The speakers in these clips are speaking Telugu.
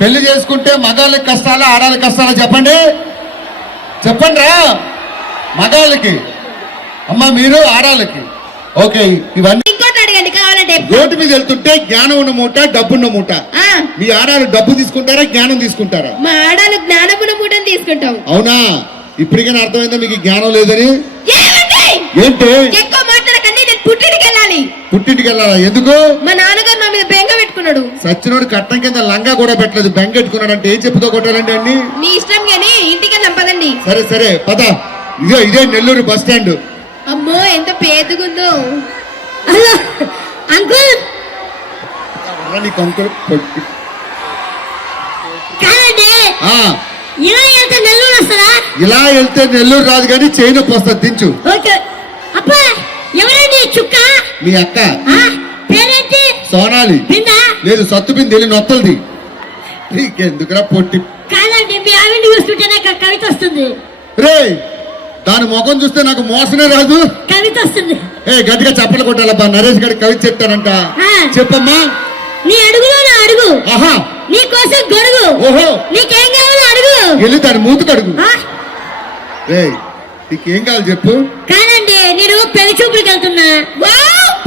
పెళ్లి చేసుకుంటే మగాళ్ళకి కష్టాలా ఆడాళ్ళకి కష్టాలా చెప్పండి చెప్పండి రా. మగాళ్ళకి అమ్మ, మీరు ఆడాళ్ళకి. ఓకే, ఇవన్నీ రోడ్డు మీద వెళ్తుంటే జ్ఞానం ఉన్న మూట, డబ్బున్న మూట. మీ ఆడాలు డబ్బు తీసుకుంటారా, జ్ఞానం తీసుకుంటారా? మా ఆడాలు జ్ఞానమున్న మూటని తీసుకుంటాం. అవునా? ఇప్పటికైనా అర్థమైందా మీకు జ్ఞానం లేదని? ఏంటి ఎక్కువ మాట్లాడకండి, నేను పుట్టింటికి వెళ్ళాలి. పుట్టింటికి వెళ్ళాలా? ఎందుకు? మా నాన్నగారు నా మీద బెంగ పెట్టుకున్నాడు. సచ్చినోడు కట్టం కింద లంగా కూడా పెట్టలేదు, బెంగ పెట్టుకున్నాడు అంటే ఏం చెప్పుతో కొట్టాలండి అన్ని? మీ ఇష్టం గానీ ఇంటికి వెళ్దాం పదండి. సరే సరే పద. ఇదే నెల్లూరు బస్ స్టాండ్. అమ్మో ఎంత పేదగుందో. అంకుల్ ఇలా వెళ్తే నెల్లూరు వస్తుందా? ఇలా వెళ్తే నెల్లూరు రాదు కానీ చేయి నొప్పి వస్తుంది, దించు. అబ్బా, ఎవరండి చుక్క? మీ అక్క. పేరేంటి? సోనాలి. లేదు, సత్తు బింది వెళ్ళి నొత్తలది. నీకెందుకురా పొట్టి? కాదండి, మీ ఆవిడ చూస్తుంటే నాకు కవిత వస్తుంది. రే, దాని ముఖం చూస్తే నాకు మోసమే రాదు, కవిత వస్తుంది. గట్టిగా చప్పలు కొట్టాలబ్బా. నరేష్ గారికి కవిత చెప్తానంట. చెప్పమ్మా. నీ అడుగులో నా అడుగు. ఆహా. నీ కోసం గొడుగు. ఓహో. నీకేం కావాలో అడుగు. వెళ్ళి దాని మూతుకు అడుగు. రే, నీకేం కావాలి చెప్పు. కాదండి, నేను పెళ్లి చూపులకు వెళ్తున్నా.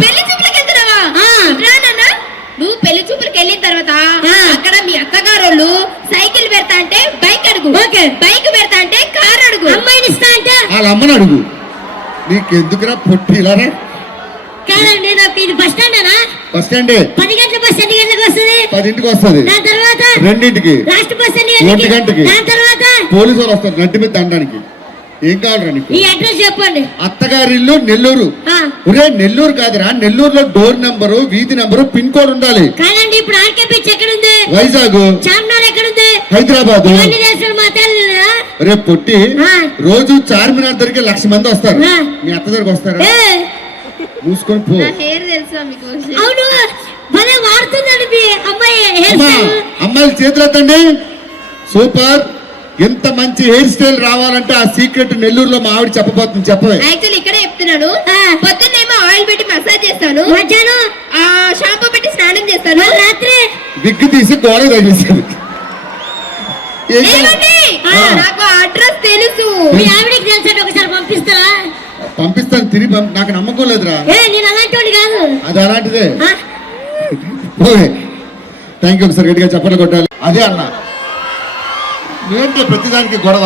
పెళ్లి చూపులకు వెళ్తున్నావా? నువ్వు పెళ్లి చూపులకు వెళ్ళిన తర్వాత అక్కడ మీ అత్తగారు సైకిల్ పెడతా అంటే బైక్ అడుగు, బైక్ పెడతా అంటే కార్ అడుగు, అమ్మాయిని ఇస్తా అంటే వాళ్ళ అమ్మని అడుగు. నీకెందుకురా పొట్టి ఇలా? కాదండి, నాకు ఇది బస్ స్టాండేనా? బస్ స్టాండే. 10 గంటల బస్ ఎన్ని గంటలకు వస్తుంది? 10కి వస్తుంది. దాని తర్వాత 2కి. లాస్ట్ బస్ ఎన్ని గంటకి. దాని తర్వాత పోలీసు వాళ్ళు వస్తారు గంట మీద దండానికి. ఏం కావాలరా నీకు? ఈ అడ్రస్ చెప్పండి. అత్తగారి ఇల్లు నెల్లూరు. ఒరే, నెల్లూరు కాదురా, నెల్లూరులో డోర్ నంబరు, వీధి నంబరు, పిన్ కోడ్ ఉండాలి. కాదండి, ఇప్పుడు ఆర్కే బీచ్ ఎక్కడ ఉంది? వైజాగ్. చార్మినార్ ఎక్కడ ఉంది? హైదరాబాద్. రే పొట్టి, రోజు చార్మినార్ దగ్గరికి 1,00,000 మంది వస్తారు. మీ అత్త దగ్గరికి వస్తారా? మూసుకొని పో. అవును, భలే వాడుతుందండి మీ అమ్మాయి. అమ్మాయిల చేతులు ఎత్తండి. సూపర్. ఎంత మంచి హెయిర్ స్టైల్ రావాలంటే ఆ సీక్రెట్ నెల్లూరులో మా ఆవిడ చెప్పబోతుంది. చెప్పవే. యాక్చువల్లీ ఇక్కడే చెప్తున్నాను. పొద్దున్నేమో ఆయిల్ పెట్టి మసాజ్ చేస్తాను, మధ్యాహ్నం షాంపూ పెట్టి స్నానం చేస్తాను, రాత్రి విగ్గు తీసి గోడ తగిలిస్తాను. నాకు అడ్రస్ తెలుసు. మీ ఆవిడకి తెలుసండి, ఒకసారి పంపిస్తారా? పంపిస్తాను, తిరిగి నాకు నమ్మకం లేదురా. నేను అలాంటి వాడిని కాదు. అది అలాంటిదే. Thank you. ఒకసారి గట్టిగా చెప్పలు కొట్టాలి. అదే అన్న, ఏంటి ప్రతిదానికి గొడవ?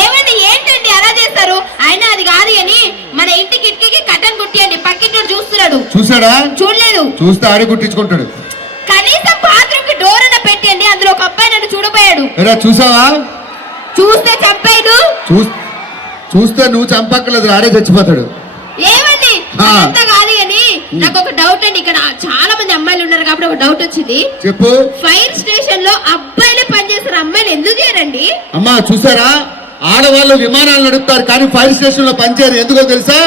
ఏమండి, ఏంటండి అలా చేస్తారు? అయినా అది కాదు అని మన ఇంటి కిటికీకి కట్టన్ కుట్టియండి. పక్కింటి చూస్తున్నాడు. చూసాడా? చూడలేదు. చూస్తే ఆడి కుట్టించుకుంటాడు. కనీసం బాత్రూమ్ కి డోర్ అన్న పెట్టండి. అందులో ఒక అబ్బాయి నన్ను చూడపోయాడు. చూసావా? చూస్తే చంపాడు. చూస్తే నువ్వు చంపక్కలేదు, ఆడే చచ్చిపోతాడు. ఏమండి, అంతా కాదు అని నాకు ఒక డౌట్ అండి. ఇక్కడ చాలా మంది అమ్మాయిలు ఉన్నారు కాబట్టి ఒక డౌట్ వచ్చింది. చెప్పు. ఫైర్ స్టేషన్ లో అబ్బాయిలే పనిచేస్తారు, అమ్మాయిలు ఎందుకు చేయరండి? అమ్మా చూసారా, ఆడవాళ్ళు విమానాలు నడుపుతారు కానీ ఫైర్ స్టేషన్ లో పనిచేయరు. ఎందుకో తెలుసా?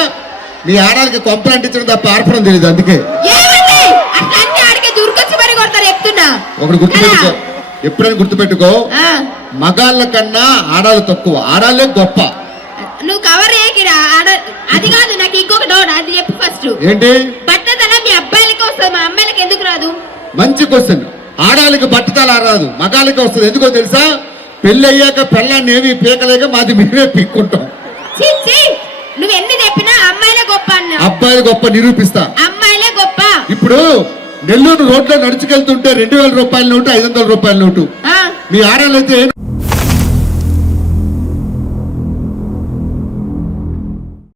మీ ఆడవాళ్ళకి కొంపలు అంటించడం తప్ప ఆర్పడం తెలియదు, అందుకే. ఏమండి, అట్లా ఆడికి దూరుకొచ్చి మరి కొడతారు చెప్తున్నా. ఒకటి గుర్తుపెట్టుకో, ఎప్పుడైనా గుర్తుపెట్టుకో, మగాళ్ళ కన్నా ఆడాలు తక్కువ, ఆడాలే గొప్ప. నువ్వు కవర్ చేయకిరా. అది కాదు, నాకు ఇంకొక డౌట్, అది చెప్పు ఫస్ట్. ఏంటి? బట్టతల మీ అబ్బాయిలకి వస్తుంది, మా అమ్మాయిలకి ఎందుకు రాదు? మంచి క్వశ్చన్. ఆడాలకి బట్టతల రాదు, మగాళ్ళకి వస్తుంది. ఎందుకో తెలుసా? పెళ్లి అయ్యాక పెళ్ళాన్ని ఏమి పీకలేక మాది మేమే పీక్కుంటాం. నువ్వు ఎన్ని చెప్పినా అమ్మాయిలే గొప్ప అన్నా. అబ్బాయిలు గొప్ప నిరూపిస్తా. అమ్మాయిలే గొప్ప. ఇప్పుడు నెల్లూరు రోడ్లో నడుచుకెళ్తుంటే 2,000 రూపాయల నోటు, 500 రూపాయల నోటు. మీ ఆడాలైతే